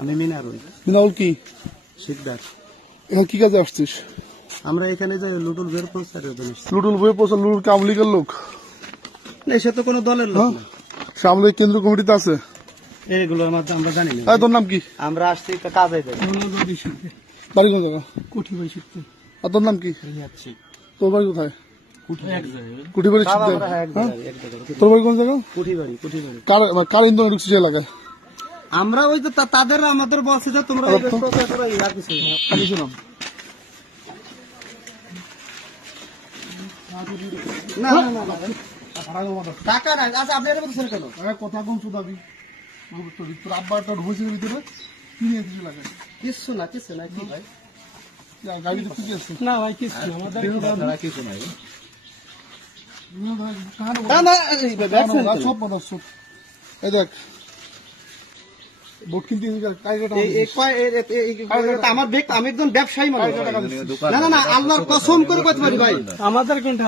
আমি মিনারুল। মিনাউল কি? শিকদার এখানে কি কাজে আসছিস? আমরা এখানে যাই লুটুল বের প্রচারের জন্য লুটুল পৌঁছা লুটুল কি লোক? না, সে তো কোনো দলের লোক হ্যাঁ? না। সে আওয়ামী লীগ কেন্দ্রীয় কমিটিতে আছে? এইগুলো আমার আমরা জানি না। তোর নাম কি? আমরা আসছি কাজে যাই। বাড়ি কোন জায়গা? কুঠি বই শিখতে আর তোর নাম কি? যাচ্ছি। তোর বাড়ি কোথায়? এক জায়গায়। কুটি বাড়ি শিখতে জায়গায়। তোর বাড়ি কোন জায়গা? কুঠি বাড়ি কুঠি বাড়ি। কার কার ঢুকছিস এলাকায়? আমরা ওই তো তাদের আমাদের বলছে যে তোমরা না। না না টাকা নাই। আচ্ছা আপনি এটা বলছেন কেন? কথা কম শুধাবি তোর আব্বা একটা ঢুকেছিল ভিতরে কি নিয়ে কিছু লাগে কিচ্ছু না কিছু না কি ভাই? গাড়িতে কি আছে। না ভাই আমাদের না না? সব এই দেখ ভোট কিনতে আমার ব্যক্তি আমি একজন ব্যবসায়ী মানুষ। না না না আল্লাহর কসম করে কইতে পারি ভাই। আমাদের কোনটা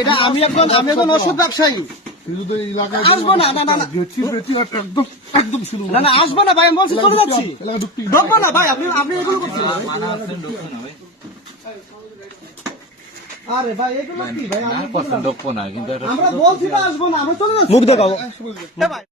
এটা আমি একজন আমি একজন ওষুধ ব্যবসায়ী। আসব না, না, না, বেটি একদম একদম শুরু না না আসব না ভাই আমি বলছি চলে যাচ্ছি। ঢুকবো না ভাই আপনি আপনি এগুলো করছেন। আরে ভাই এগুলো কি ভাই? আমি পছন্দ করব না কিন্তু আমরা বলছি তো আসব না আমরা চলে যাচ্ছি। মুখ দেখাবো ভাই।